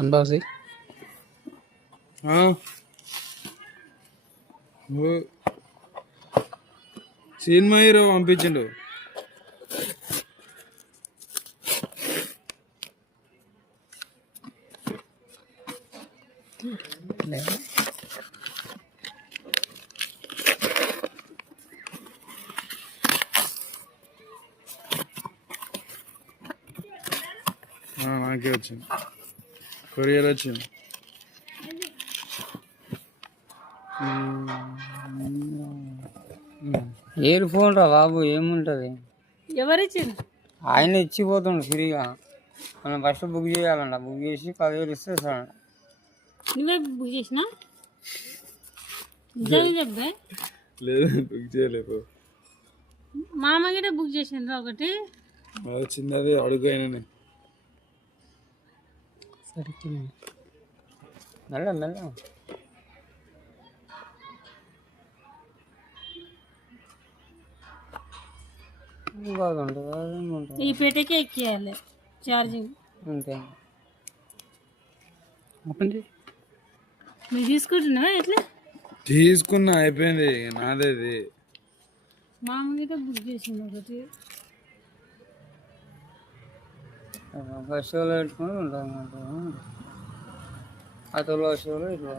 Unboxing cinema hero పంపించిండు. నాకే వచ్చింది, courier వచ్చింది. ఏడు ఫోన్ రా బాబు, ఏముంటుంది? ఎవరిచ్చింది? ఆయన ఇచ్చిపోతుండు ఫ్రీగా. మనం ఫస్ట్ బుక్ చేయాలంట, బుక్ చేసి 10,000 ఇస్తే సార్. నువ్వే బుక్ చేసినా? నిజంగా చెప్పే? లేదు, బుక్ చేయలేదు. మామ గిட்ட బుక్ చేసిండ్రా ఒకటి. చిన్నది అడుగు. సరే మెల్ల మెల్ల. ఈ పెట్టెకే ఎక్కియాలి ఛార్జింగ్. అంతే. మీరు తీసుకుంటున్నావా? ఎట్లా తీసుకున్నా, అయిపోయింది నాదేది. మామూలుగా బుక్ చేసింది ఒకటి. షోలో పెట్టుకుని ఉంటాం, అతలో షోలో ఇట్లా.